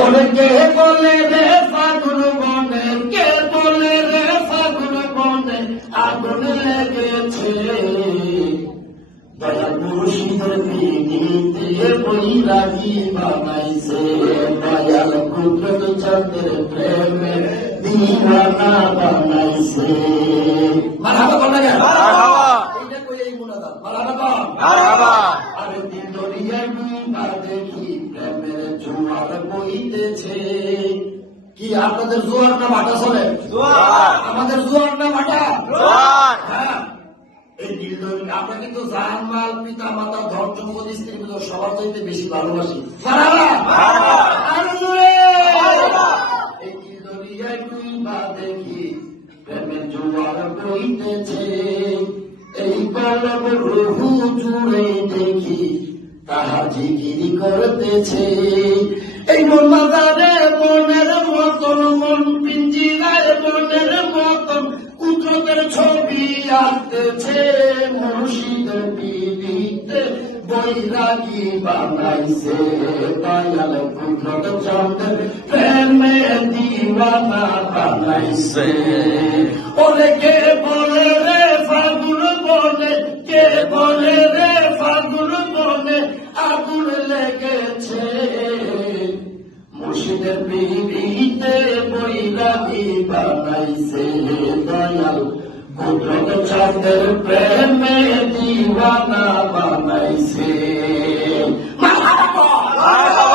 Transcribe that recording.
ওরে কে বলে রে ফাগুন বনে, কে বলে রে ফাগুন বনে আগুন লেগেছে। দয়াল মুর্শিদের পিড়িতে বৈরাগী বানাইছে, দয়াল কুদরত চাঁদের প্রেমে দিওয়ানা বানাইছে। মারহাবা বল না কেন? মারহাবা। এইটা কইলে এই মুনাজাত। মারহাবা বল। মারহাবা। আরে দিন দরিয়ায় ডুবা দেখি প্রেমের জোয়ার বইতেছে। কি আপনাদের জোয়ার না ভাটা চলে? জোয়ার। আমাদের জোয়ার না ভাটা? জোয়ার। হ্যাঁ, এই দিল দরি আমরা কিন্তু জান মাল পিতা মাতা ধন সম্পদ স্ত্রী পুত্র সবার চাইতে বেশি ভালোবাসি। মারহাবা। মারহাবা। আরে জোরে। মারহাবা। এই দিল দরিয়ায় ডুবা দেখি প্রেমের জোয়ার বইতেছে। এই কলব রুহু জুড়ে দেখি তাহা জিগিরি করতেছে। এই মন বাজারে মনের মতন, মন পিঞ্জিরায় মনের মতন কুদরতের ছবি আঁকতেছে। মুর্শিদের পিড়িতে বৈরাগী বানাইছে, দয়াল কুদরত চাঁদের প্রেমে দিওয়ানা বানাইছে। ওরে কে বলে রে ফাগুন বনে, কে বলে রে ফাগুন বনে আগুন লেগেছে। মুর্শিদের পিড়িতে বৈরাগী বানাইছে, দয়াল কুদরত চাঁদের প্রেমে দিওয়ানা বানাইছে। মারহাবা।